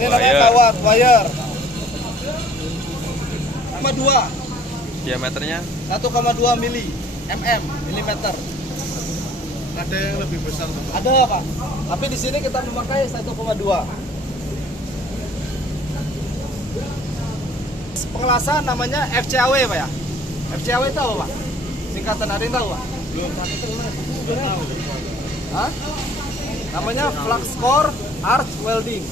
Ini namanya kawat wire. 1,2. Diameternya 1,2 milimeter. Ada yang lebih besar tuh. Ada Pak. Tapi di sini kita memakai 1,2. Pengelasan namanya FCAW Pak ya. FCAW itu apa Pak? Singkatan ada yang tahu Pak? Belum tahu. Hah? Namanya flux core arch welding.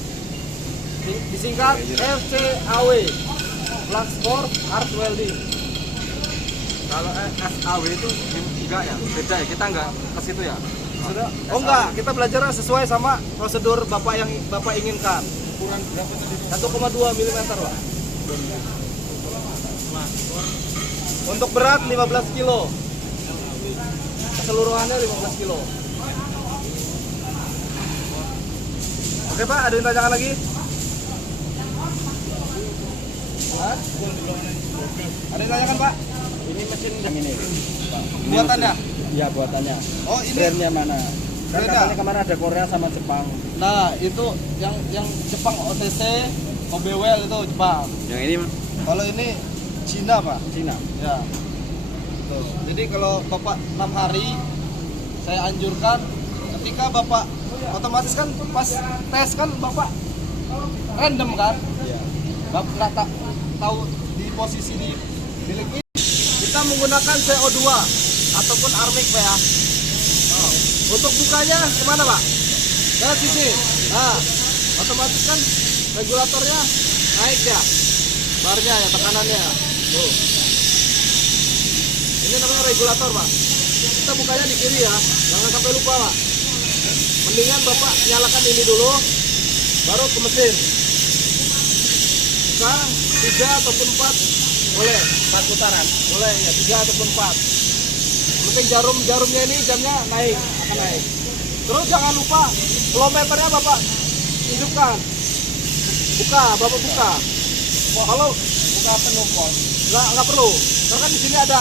Disingkat FCAW. Flux core arch welding. kalau SAW itu enggak ya, beda ya, kita enggak ke situ ya. Sudah? Oh enggak, kita belajar sesuai sama prosedur Bapak yang Bapak inginkan. Ukuran berapa tadi? 1,2 mm Pak. Untuk berat 15 kilo. Keseluruhannya 15 kilo. Oke Pak, ada yang tanyakan lagi? Hah? Ada yang tanyakan Pak? Ini mesin yang ini. Buatannya? Iya, buatannya. Oh ini? Brandnya mana? Kan Beda. katanya kemarin ada Korea sama Jepang. Nah itu yang Jepang OTC, OBWL itu Jepang. Yang ini Kalau ini Cina Pak. Cina. Ya. Tuh. Jadi kalau Bapak 6 hari saya anjurkan ketika Bapak otomatis kan pas tes kan Bapak random kan? Iya. Bapak nggak tahu di posisi di bilik ini. Kita menggunakan CO2 ataupun armik Pak ya. Oh. Untuk bukanya kemana Pak? Ke sini. Nah, otomatis kan regulatornya naik ya. Barnya ya, tekanannya. Tuh. Ini namanya regulator Pak. Kita bukanya di kiri ya, jangan sampai lupa Pak. Mendingan Bapak nyalakan ini dulu, baru ke mesin. Buka 3 ataupun 4 boleh. 4 putaran. Boleh ya, 3 ataupun 4. Penting jarumnya ini jamnya naik, akan naik. Terus jangan lupa kilometernya Bapak hidupkan. Buka, Bapak buka. Kalau Buka penuh pol. nggak perlu, karena di sini ada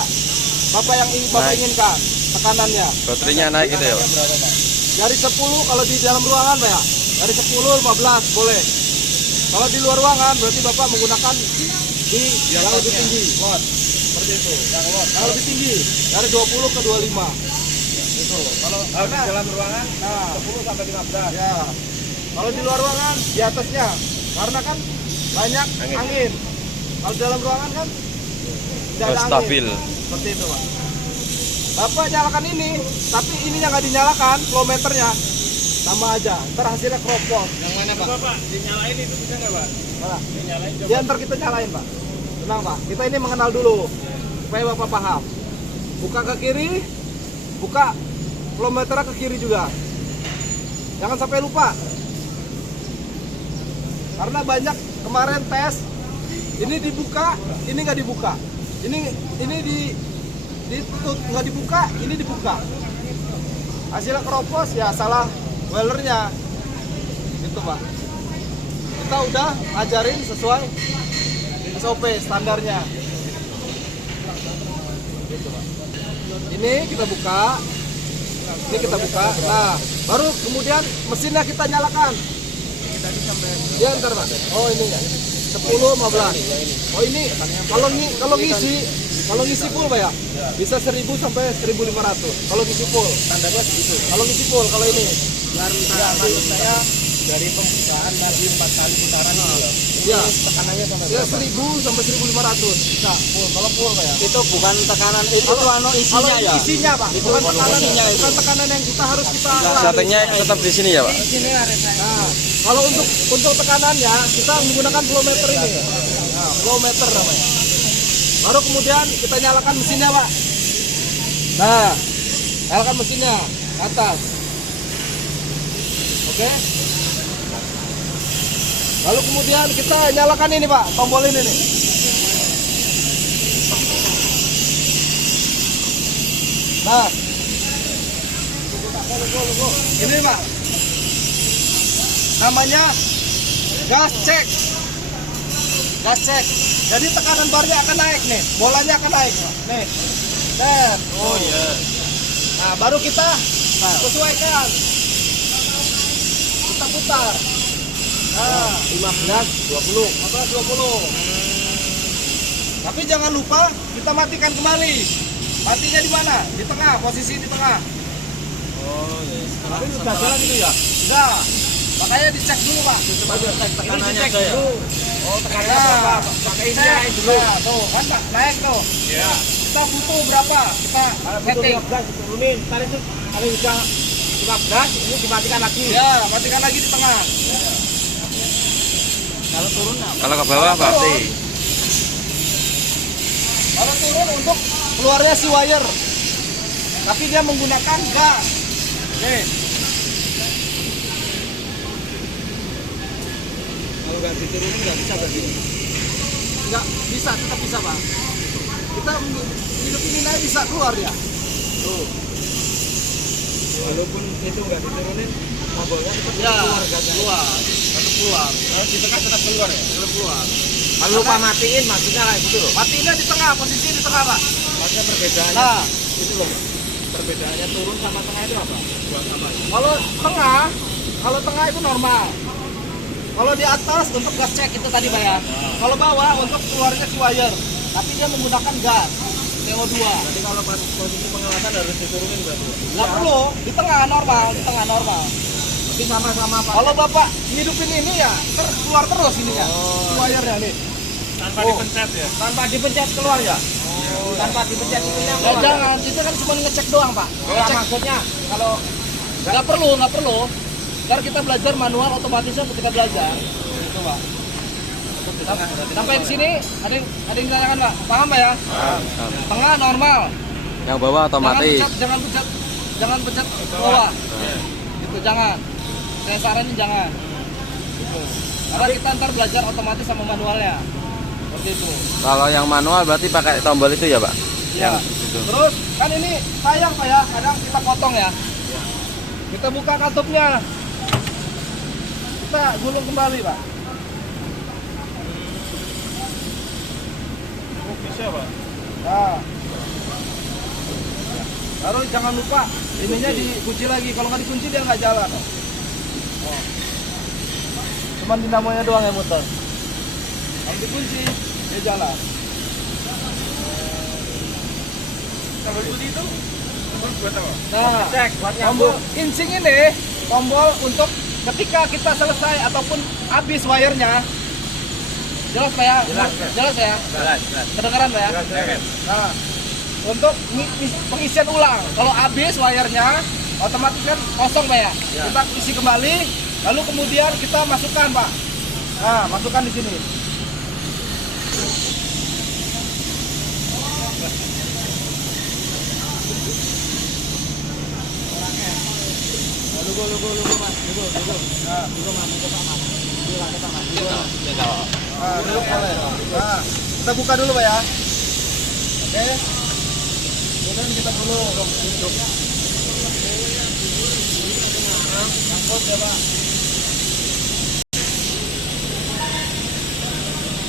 Bapak yang Bapak Naik. inginkan tekanannya. baterainya naik gitu ya, Pak. Berapa, Pak? Dari 10 kalau di dalam ruangan Pak ya, dari 10 15 boleh. Kalau di luar ruangan berarti Bapak menggunakan di yang lebih tinggi, lot. Seperti itu. Yang lebih tinggi dari 20 ke 25. Itu. Kalau Di dalam ruangan nah, 10 sampai 15. ya. Kalau di luar ruangan di atasnya, karena kan banyak angin. Kalau di dalam ruangan kan tidak ada angin. Stabil. Seperti itu Pak. Bapak nyalakan ini, tapi ininya nggak dinyalakan, kilometernya sama aja. Ntar hasilnya keropos. Yang mana, Pak? Dinyalain itu bisa nggak, Pak? Mana? Dinyalain coba. Ya ntar kita nyalain Pak. Tenang Pak. Kita ini mengenal dulu supaya Bapak paham. Buka ke kiri, buka kilometernya ke kiri juga. Jangan sampai lupa. Karena banyak kemarin tes, ini dibuka, ini nggak dibuka. Ini ditutup, nggak dibuka, ini dibuka. Hasilnya keropos ya salah weldernya. Gitu Pak. Kita udah ajarin sesuai SOP standarnya. Gitu Pak. Ini kita buka. Ini kita buka. Nah, baru kemudian mesinnya kita nyalakan. Ya ntar Pak. Oh ini ya. 10 15. Oh ini kalau ngisi full Pak ya. Bisa 1000 sampai 1500. Kalau ngisi full. Standarnya segitu. Kalau ngisi full kalau ini. Maksud saya dari pembukaan tadi 4 kali putaran gitu ya. Ya. Tekanannya sampai Ya berapa? 1000 sampai 1500. Bisa full. Kalau full Pak ya. Itu bukan tekanan itu Kalau isinya ya. isinya Pak, Itu bukan tekanan, isinya itu. bukan tekanan yang kita harus kita. Settingnya tetap di sini ya, Pak. Nah, kalau untuk tekanannya kita menggunakan flowmeter ini. Nah, flowmeter namanya. Baru kemudian kita nyalakan mesinnya Pak. Nah, nyalakan mesinnya ke atas. Oke. Lalu kemudian kita nyalakan ini Pak, tombol ini nih. Nah, ini Pak, namanya gas check. Gas check. Jadi tekanan barnya akan naik nih, bolanya akan naik Pak. Nih, set. Oh iya. Nah, baru kita sesuaikan. Kita putar. Nah, 15, 20. 15, 20. Tapi jangan lupa kita matikan kembali. Matinya di mana? Di tengah, posisi di tengah. Oh, yes. Tapi sudah jalan itu ya? Enggak. Makanya dicek dulu, Pak. Coba cek tekanannya dicek saya. dulu. Oh, tekanannya berapa? Pakai ini ya dulu. Nah, tuh kan Pak, naik tuh. Ya. Kita butuh berapa? Kita Kalau butuh setting. 15 diturunin. Ntar itu kalau udah 15 ini dimatikan lagi. Ya, matikan lagi di tengah. Kalau turun apa? Kalau ke bawah Kalau pasti. Kalau turun untuk keluarnya si wire. Tapi dia menggunakan gas. Nih. Kalau nggak diturunin nggak bisa berarti. Enggak bisa, tetap bisa, Pak. Kita hidup ini naik bisa keluar ya. Tuh. Walaupun itu nggak diturunin, mobilnya tetap Ya, keluar gasnya. keluar. Tetap keluar. Kalau di tengah tetap keluar ya? Tetap keluar. Kalau lupa matiin, maksudnya kayak gitu loh. Matinya di tengah, posisi di tengah, Pak. Maksudnya perbedaannya Nah, itu loh. Perbedaannya turun sama tengah itu apa? Buat apa? kalau tengah itu normal. Kalau di atas untuk gas cek itu tadi, Pak ya. Kalau bawah untuk keluarnya si wire. Tapi dia menggunakan gas CO2. Jadi kalau pas posisi pengawasan harus diturunin berarti. Nggak perlu, di tengah normal, di tengah normal. Tapi sama-sama Pak. Kalau Bapak hidupin ini ya, keluar terus ini ya. Oh, Wire-nya nih. tanpa Oh. dipencet ya? Tanpa dipencet keluar ya? Tanpa dipencet itunya Ya, keluar. jangan, itu kan cuma ngecek doang, Pak. Oh, Ngecek. maksudnya kalau Nggak perlu. Ntar kita belajar manual otomatisnya ketika belajar. Itu, Pak. Sampai di sini ada yang ditanyakan, Pak. Paham, Pak ya? Tengah normal. Yang bawah otomatis. Jangan pencet bawah. Itu jangan. Saya saranin jangan. Gitu. Karena kita ntar belajar otomatis sama manualnya. Seperti itu. Kalau yang manual berarti pakai tombol itu ya, Pak? Ya. Yang itu. Terus kan ini sayang, Pak ya, kadang kita potong ya. Kita buka katupnya. Kita gulung kembali, Pak. bisa Pak. Nah. Lalu jangan lupa ininya dikunci lagi. Kalau nggak dikunci dia nggak jalan. Oh. Cuman dinamonya doang yang muter. Kalau dikunci dia jalan. Kalau itu buat apa? Nah, Cek buat tombol nyambung. insing ini tombol untuk ketika kita selesai ataupun habis wire-nya. Jelas, Pak ya? Jelas. Jelas ya? Jelas. Kedengaran, Pak ya? Jelas. Nah, untuk pengisian ulang. Kalau habis wire-nya otomatis kan kosong, Pak ya? Ya. Kita isi kembali, lalu kemudian kita masukkan, Pak. Nah, masukkan di sini. Lugu, Mas. Lugu. Nah, Itu Mas, itu Pak Mas. nah, duduk boleh. Nah, kita buka dulu, Pak ya. Oke. Kemudian kita dulu duduk. Angkut ya, Pak.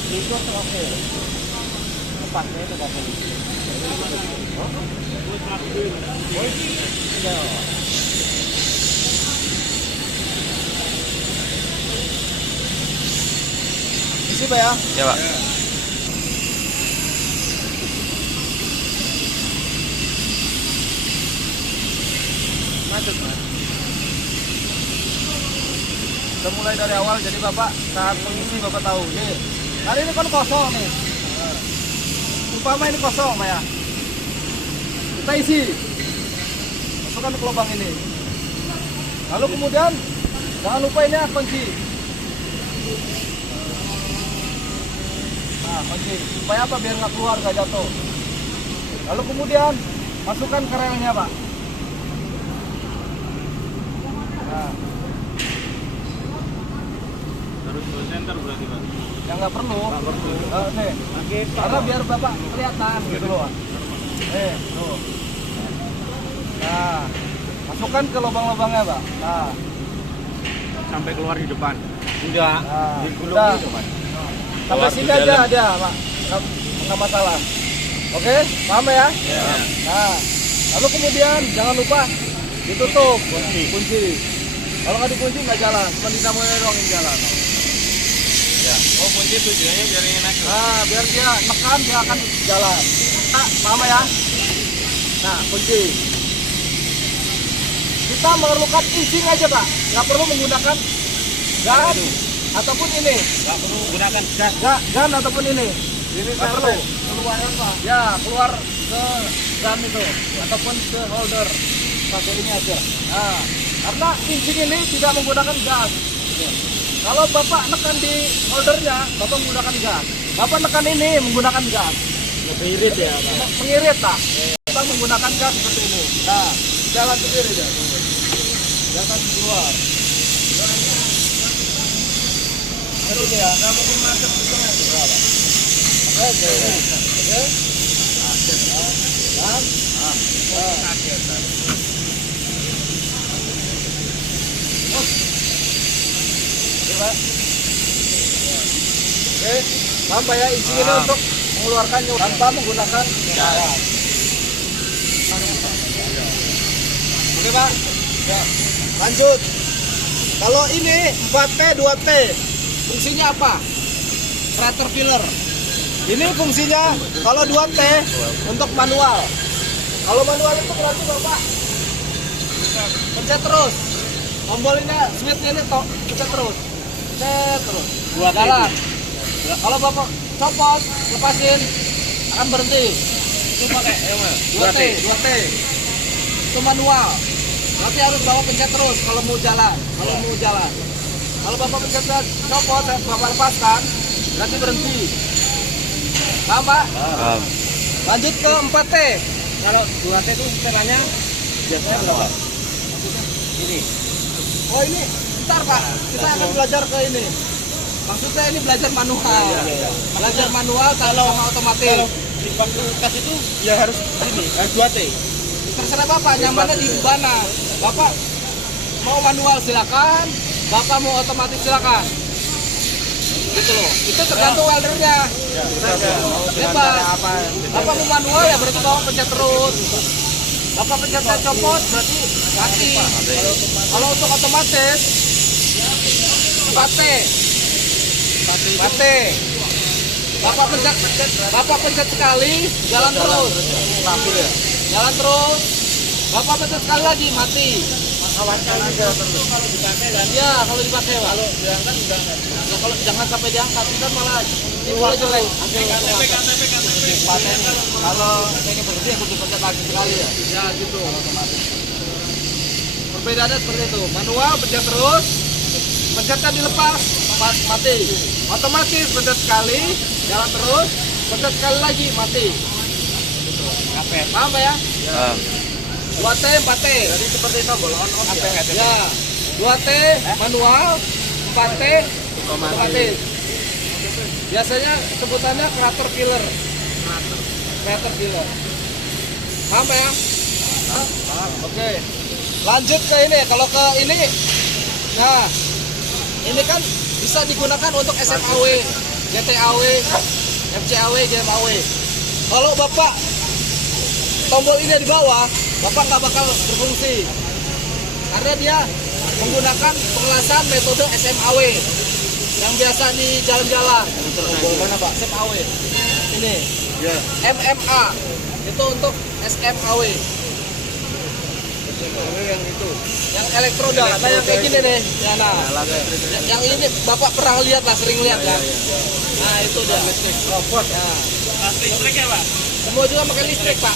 Ikut oke. Tempatnya itu Pak. Isi, Pak ya. Ya, Pak. Masuk, Mas. Kita mulai dari awal, jadi Bapak saat mengisi Bapak tahu. Nih, hari ini kan kosong nih. Umpama ini kosong, Pak ya. Kita isi. Masukkan ke lubang ini. Lalu kemudian jangan lupa ini kunci. Nah, kunci. Supaya apa? Biar nggak keluar, nggak jatuh. Lalu kemudian masukkan ke relnya, Pak. Nah, Harus center berarti Pak. yang nggak perlu. Nih, karena biar Bapak kelihatan gitu loh. Tuh. Nah, masukkan ke lubang-lubangnya, Pak. Nah, Sampai keluar di depan. Enggak. Nah, Digulung udah. itu Mas. sampai Keluar sini di aja dalam. ada, Pak. Nggak masalah. Oke, paham ya? Ya. Nah, lalu kemudian jangan lupa ditutup, kunci. Kalau nggak dikunci nggak jalan, cuma dinamonya doang yang jalan. Oh, kunci tujuannya biar ini naik. Nah, biar dia nekan dia akan jalan. Nah, paham ya? Nah, kunci. Kita memerlukan izin aja, Pak. Nggak perlu menggunakan gas ataupun ini. Nggak perlu gunakan gas. Gan ataupun ini. Ini Nggak perlu. Keluaran Pak. Ya, keluar ke gun itu ataupun ke holder. Pakai ini aja. Nah, karena izin ini tidak menggunakan gas. Kalau Bapak nekan di holdernya, Bapak menggunakan gas. Bapak nekan ini menggunakan gas. Mengirit ya Pak. Mengirit, Pak. Kita menggunakan gas seperti ini. Nah, jalan sendiri ya. Jangan keluar. Terus ya, nggak mungkin masuk ke tengah. Berapa? Oke. Oke. Oke, paham Pak ya, izin ini untuk mengeluarkannya tanpa menggunakan gas. Oke Pak, ya. Lanjut. Kalau ini 4T, 2T, fungsinya apa? Caterpillar. Ini fungsinya kalau 2T untuk manual. Kalau manual itu berarti Bapak pencet terus. Tombolnya, switchnya ini pencet terus. Pencet terus. Buat jalan. Kalau Bapak copot, lepasin, akan berhenti. Itu pakai 2T. Itu manual. Berarti harus Bapak pencet terus kalau mau jalan. Kalau Bapak pencet copot, Bapak lepaskan, berarti berhenti. Paham Pak? Paham. Lanjut ke 4T. Kalau 2T itu setelahnya biasanya berapa? Ini. Oh ini, bentar Pak. Kita akan belajar ke ini. Maksudnya ini belajar manual. Belajar manual sama otomatis. Kalau di fakultas itu ya harus ini, 2T. Terserah Bapak, nyamannya di mana. Bapak mau manual silakan, Bapak mau otomatis silakan. Gitu loh. Itu tergantung weldernya. Bebas. Bapak mau manual ya berarti Bapak pencet terus. Bapak pencet copot berarti mati. Kalau untuk otomatis 4T. Bapak pencet sekali, jalan terus. Jalan terus. Bapak pencet sekali lagi, mati. Kalau dipakai kan? Ya, kalau dipakai, Pak. Kalau diangkat udah nggak. Ya, kalau jangan sampai diangkat, kan malah timbulnya jelek. Kalau ini berhenti, aku dipencet lagi sekali ya. Ya, gitu. Perbedaannya seperti itu. Manual pencet terus, pencetnya dilepas, mati. Otomatis pencet sekali, jalan terus, pencet sekali lagi, mati. Paham Pak ya? Paham. 2T, 4T. Jadi seperti tombol on off ya. Ya, 2T manual, 4T otomatis. Biasanya sebutannya Caterpillar. Paham Pak ya? Paham. Oke. Lanjut ke ini. Kalau ke ini, nah ini kan bisa digunakan untuk SMAW, GTAW, FCAW, GMAW. Kalau Bapak tombol ini di bawah, Bapak nggak bakal berfungsi karena dia menggunakan pengelasan metode SMAW yang biasa di jalan-jalan. Mana Pak? SMAW ini Ya. MMA itu untuk SMAW Yang itu. yang elektroda. Nah yang kayak gini nih ya, nah yang ini Bapak pernah lihat lah, sering lihat kan. Nah itu dia robot ya. Listrik ya Pak? Semua juga pakai listrik Pak.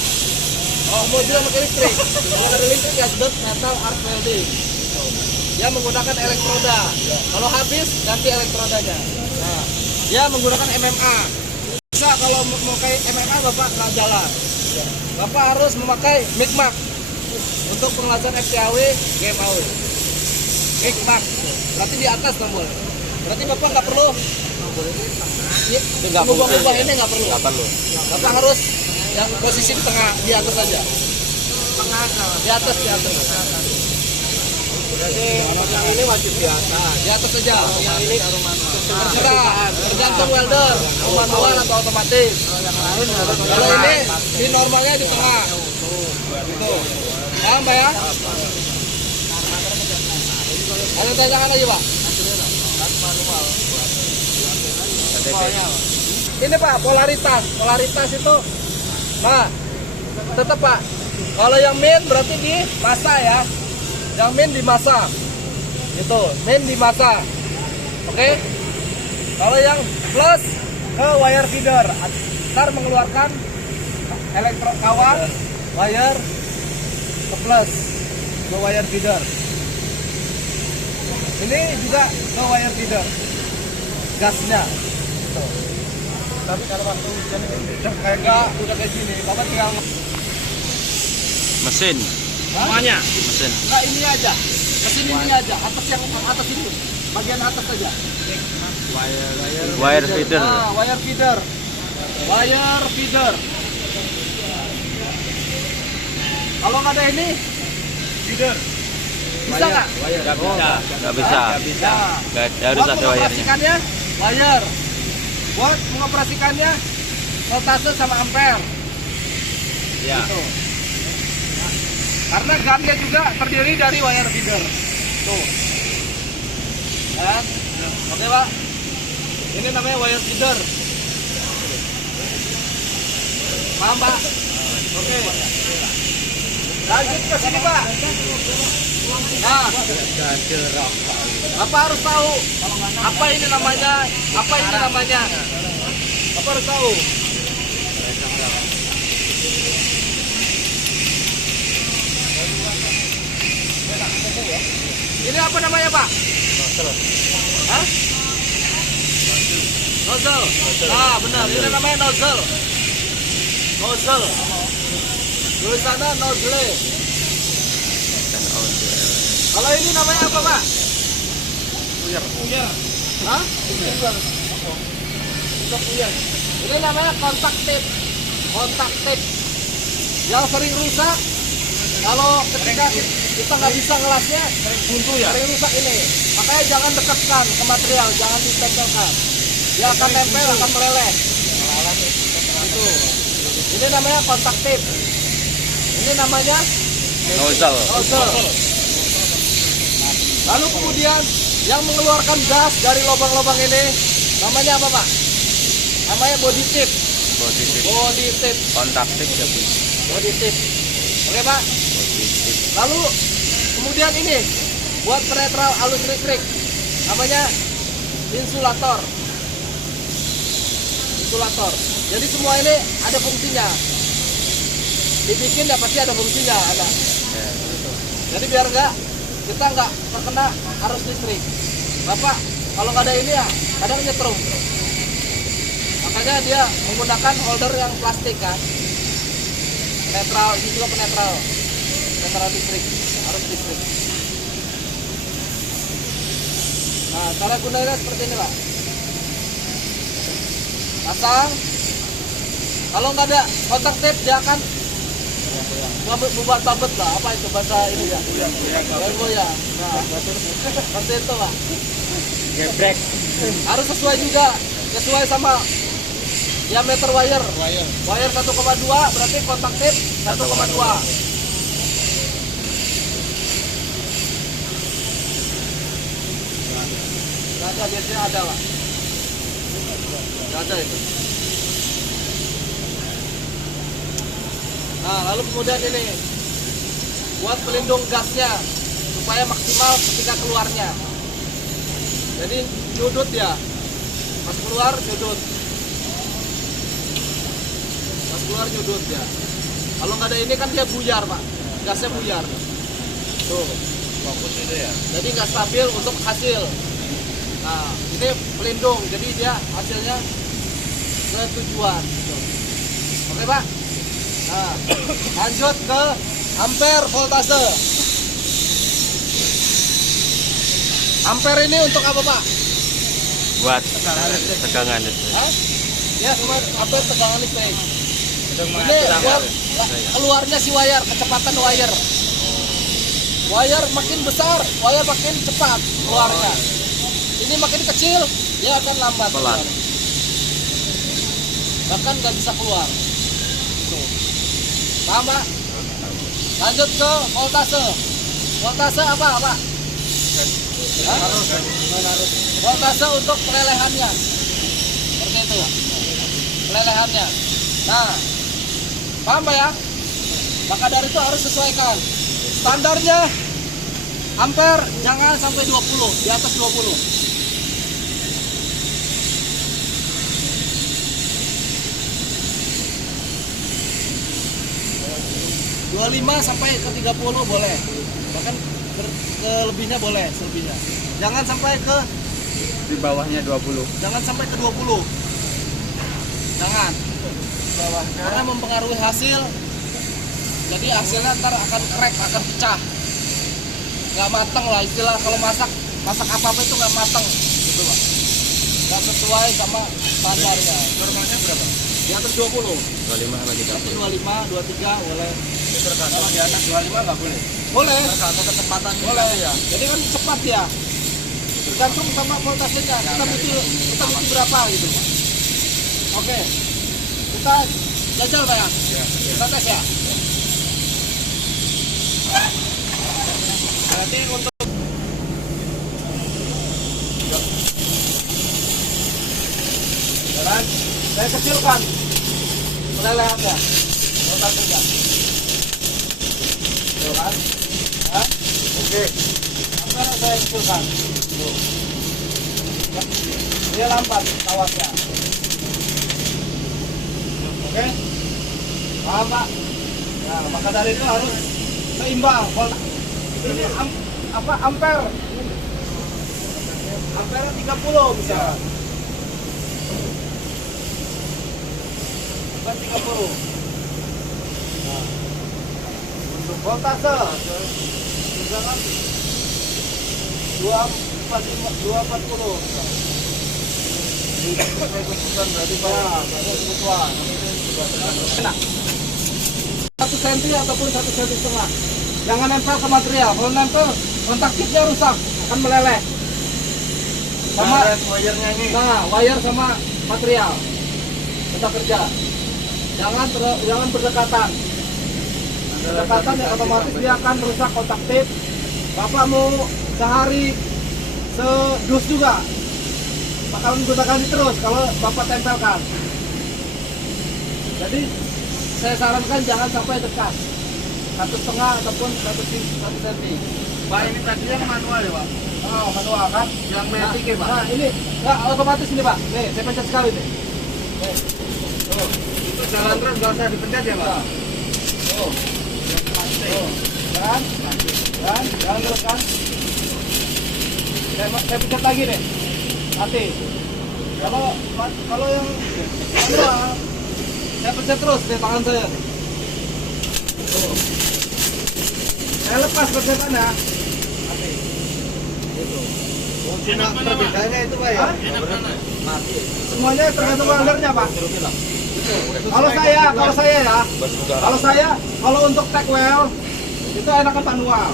Semua juga pakai listrik. Kalau ada listrik ya dot metal arc welding. Dia menggunakan elektroda. Kalau habis ganti elektrodanya. Nah, dia menggunakan MMA. Bisa kalau memakai MMA Bapak nggak jalan. Bapak harus memakai MIG-MAG untuk pengelasan FCAW, GMAW. MIG-MAG. Berarti di atas tombol. Berarti Bapak nggak perlu. Ubah ini nggak perlu. Bapak harus yang posisi di tengah, di atas saja. Di atas. Jadi yang ini wajib di atas. Di atas saja. Yang ini Terserah, tergantung welder, mau manual atau otomatis. Kalau ini di normalnya di tengah. Gitu. Paham Pak ya? Ada tanyakan lagi Pak? Ini Pak, polaritas itu. Nah, tetap Pak. Kalau yang main berarti di masa ya. Yang main di masa. Itu, main di masa. Oke. Kalau yang plus ke wire feeder, ntar mengeluarkan kawat wire ke plus ke wire feeder. Ini juga ke wire feeder. Gasnya. Tuh. Tapi kalau waktu hujan ini udah kayak gini, Bapak tinggal Mesin. semuanya. Mesin. Enggak ini aja. Mesin ini aja, atas ini. Bagian atas aja. Wire feeder. Ah, wire feeder. Wire feeder. Kalau nggak ada ini, feeder. Bisa nggak? Nggak bisa. Nggak bisa. Nah, Nggak harus buat ada wire-nya. mengoperasikannya, wire. Buat mengoperasikannya, voltase sama ampere. Ya. Gitu. Karena gunnya juga terdiri dari wire feeder. Tuh. Ya. Oke Pak. Ini namanya wire feeder. Paham Pak? Oke. Lanjut ke sini Pak. Nah, Bapak harus tahu apa ini namanya, apa ini namanya. Bapak harus tahu. Ini apa namanya Pak? Hah? Nozzle. Ah benar, ini namanya nozzle. Nozzle. Tulisannya nozzle. Kalau ini namanya apa Pak? Puyer. Hah? Puyer. Ini namanya kontak tip. Kontak tip. Yang sering rusak. Kalau ketika kita nggak bisa ngelasnya, buntu ya. Sering rusak ini. Makanya jangan dekatkan ke material, jangan ditempelkan. Dia akan nempel, akan meleleh. Itu. Ini namanya kontak tip. Ini namanya Nozzle. nozzle. Lalu kemudian yang mengeluarkan gas dari lubang-lubang ini namanya apa Pak? Namanya body tip. Body tip. Body tip. Kontak tip ya, Bu. Body tip. Oke Pak. Body tip. Lalu kemudian ini buat penetral alus listrik namanya insulator. Insulator. Jadi semua ini ada fungsinya. Dibikin ya pasti ada fungsinya, ada. Ya. Jadi biar kita nggak terkena arus listrik. Bapak kalau nggak ada ini ya kadang nyetrum. Makanya dia menggunakan holder yang plastik kan. Penetral, ini juga penetral listrik, arus listrik. Nah, cara gunanya seperti ini Pak. Pasang. Kalau nggak ada kontak tape dia akan buat babet lah, apa itu bahasa ini ya? Goyang. Nah, seperti itu Pak. Gebrek. Harus sesuai juga, sesuai sama diameter wire. Wire 1,2 berarti kontak tape 1,2. Nggak ada, biasanya ada Pak. Nggak ada itu. Nah, lalu kemudian ini buat pelindung gasnya supaya maksimal ketika keluarnya. Jadi nyudut ya, pas keluar nyudut, pas keluar nyudut ya. Kalau nggak ada ini kan dia buyar Pak, gasnya buyar. Tuh, Fokus itu ya. jadi nggak stabil untuk hasil. Nah, ini pelindung, jadi dia hasilnya setujuan. Tuh. Oke Pak. Nah, lanjut ke ampere voltase. Ampere ini untuk apa Pak? Buat tegangan itu. Hah? Ya, cuma ampere tegangan listrik. Untuk Ini mengatur buat keluarnya si wire, kecepatan wire. Wire makin besar, wire makin cepat keluarnya. Ini makin kecil, dia akan lambat. Pelan. keluar. Bahkan nggak bisa keluar. Tuh. Paham Pak? Lanjut ke voltase. Voltase apa Pak? Hah? Voltase untuk pelelehannya. seperti itu ya. Lelehannya. Nah, paham Pak ya? Maka dari itu harus sesuaikan. Standarnya ampere jangan sampai 20, di atas 20. 25 sampai ke 30 boleh. Bahkan lebihnya boleh, selebihnya. Jangan sampai ke Di bawahnya 20. jangan sampai ke 20. Jangan. Karena mempengaruhi hasil. Jadi hasilnya ntar akan crack, akan pecah. Nggak matang lah istilah kalau masak apa-apa itu nggak matang gitu Pak. Nggak sesuai sama standarnya. Normalnya berapa? Di atas 20. 25 sama 30. 25, 23 boleh. Kalau di atas 25 nggak boleh. Boleh. Tergantung kecepatan Boleh ya. Jadi kan cepat ya. Tergantung sama voltasenya. Kita butuh berapa gitu Pak. Oke. Kita jajal Pak ya. Kita tes ya. Berarti untuk jalan, saya kecilkan melelehannya, voltasenya. Tuh kan? Ya. Oke. Apa saya kecilkan? Tuh. Dia lambat tawasnya. Oke? Paham Pak? Ya, maka dari itu harus seimbang voltas. Ini ampere. Ampere 30 misalnya. Ampere 30. Nah. Untuk voltase misalkan 240. Kebutuhan berarti Pak, kebutuhan. Enak. 1 cm ataupun 1,5 cm. Jangan nempel ke material. Kalau nempel, kontak kitnya rusak, akan meleleh. Sama wire-nya ini. nah, wire sama material tetap kerja. Jangan berdekatan. Berdekatan ya otomatis dia akan merusak kontak tip. Bapak mau sehari sedus juga bakalan gunakan terus kalau Bapak tempelkan. Jadi saya sarankan jangan sampai dekat. 1,5 ataupun 1 cm. Pak, ini tadi yang manual ya Pak? Oh, manual kan? Yang metik ya Pak? Nah, ini nggak otomatis ini Pak. Nih, saya pencet sekali nih. Nih. Tuh. Itu jalan terus nggak usah dipencet ya Pak? Nah. Tuh. Tuh. Kan? Jalan terus kan? Saya pencet lagi nih. Mati. Kalau yang manual, saya pencet terus di tangan saya. Tuh. Saya lepas pencetannya. Mati. Gitu. Perbedaannya itu Pak ya? Mati. Semuanya tergantung weldernya Pak. Kalau saya kalau untuk tag well itu enakan manual.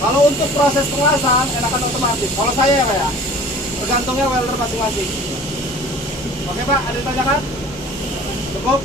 Kalau untuk proses pengelasan enakan otomatis. Kalau saya ya Pak ya, tergantungnya welder masing-masing. Oke Pak, ada yang tanyakan? Cukup?